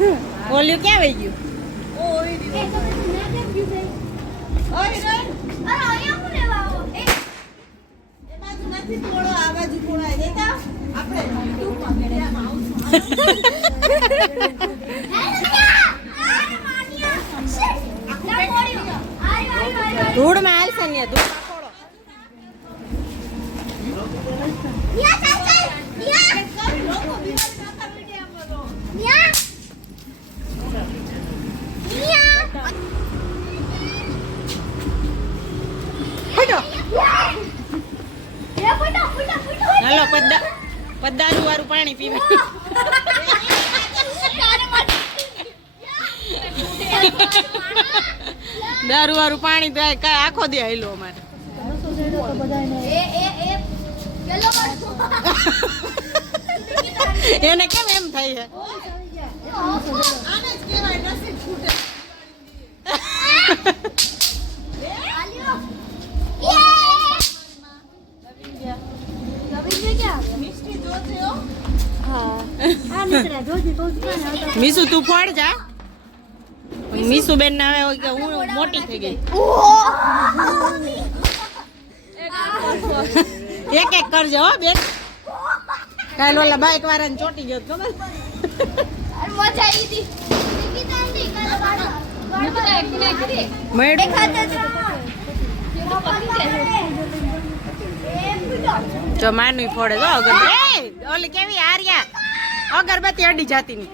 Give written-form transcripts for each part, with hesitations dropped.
ઓલ્યું ક્યાં વહી ગયું? ધૂળ માં હાલશે ને ધૂળ હાલો પદ્દારું વાળું પાણી પીવે. દારૂ વાળું પાણી તો આખો દે હાલો અમારે. એને કેમ એમ થાય છે? મીસુ તું ફોડ જા. મીસુ બેન ને હવે કે હું મોટી થઈ ગઈ. એક એક કરજો હો બેન. કાલ ઓલા બાઈક વાળાને ચોટી ગયો ખબર? મજા આવી હતી. જો માનું ફોડે જો અગરબત્તી. ઓલી કેવી આર્યા અગરબત્તી અડી જાતી ની.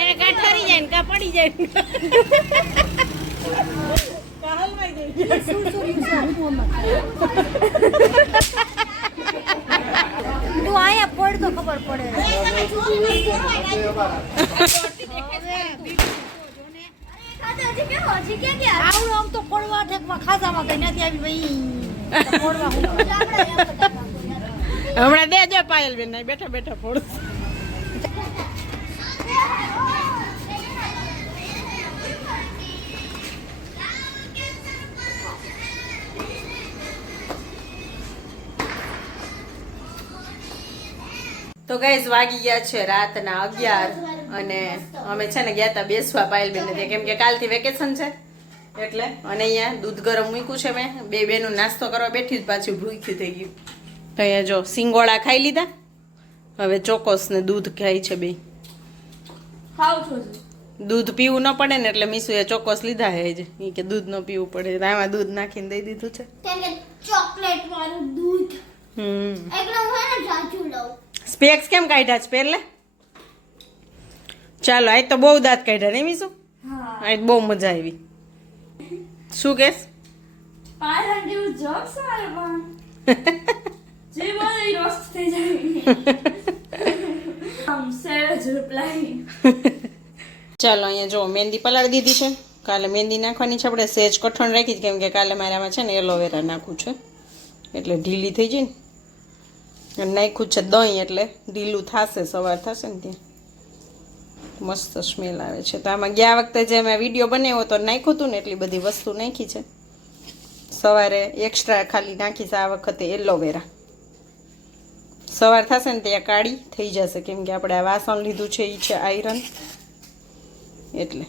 એને કા ઠરી જાય ને કા પડી જાય. તું આયા પડ તો ખબર પડે. આમ તો પડવા ઠેકમાં ખાસામાં કઈ નથી આવી ભાઈ. હમણાં દેજો પાયલ બેન બેઠા બેઠા ફોડ. તો ગાઈસ વાગી ગયા છે રાતના 11 અને અમે છે ને ગયા હતા બેસવા પાયલ બેન ને, કેમ કે કાલથી વેકેશન છે એટલે. અને અહીંયા દૂધ ગરમ મૂક્યું છે મેં. બે બેનું નાસ્તો કરવા બેઠી પાછું ભૂખ્યું થઈ ગયું. તો અહીંયા જો સિંગોડા ખાઈ લીધા. હવે ચોકોસ ને દૂધ ખાઈ છે બે. દૂધ પીવું ન પડે ને એટલે મીસુએ ચોકોસ લીધા હે જ. ઈ કે દૂધ ન પીવું પડે આમાં દૂધ નાખીને દઈ દીધું છે. ચોકલેટ વાળું દૂધ. એકદમ હોય ને જાજુ લઉં. સ્પેક્સ કેમ કાઢ્યા છે પહેલે? ચાલો આજ તો બહુ દાંત કાઢ્યા નહીં મીસુ? આજ બહુ મજા આવી. શું કેસ? ચાલો અહીંયા જો મહેંદી પલાળી દીધી છે. કાલે મહેંદી નાખવાની છે આપણે. સેજ કઠણ રાખી જ કેમ કે કાલે મારામાં છે ને એલોવેરા નાખવું છે એટલે ઢીલી થઈ જાય ને. નાખ્યું છે દહીં એટલે ઢીલું થશે. સવાર થશે ને ત્યાં મસ્ત સ્મેલ આવે છે. તો આમાં ગયા વખતે જે મેં વિડીયો બનાવ્યો તો નાખ્યું હતું ને એટલી બધી વસ્તુ નાખી છે. સવારે એક્સ્ટ્રા ખાલી નાખીશ આ વખતે એલોવેરા. સવાર થશે ને ત્યાં કાળી થઈ જશે કેમ કે આપણે આ વાસણ લીધું છે એ છે આયરન એટલે.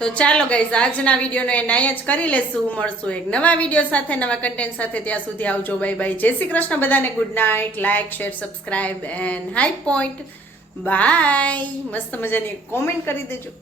તો ચાલો ગાઈઝ આજના વિડીયોનો એ નાય જ કરી લેશું. મળશું એક નવા વિડીયો સાથે નવા કન્ટેન્ટ સાથે. ત્યાં સુધી આવજો. Bye bye. જય શ્રી કૃષ્ણ બધાને. Good night. Like share subscribe and high point. Bye. મસ્ત મજાની કોમેન્ટ કરી દેજો.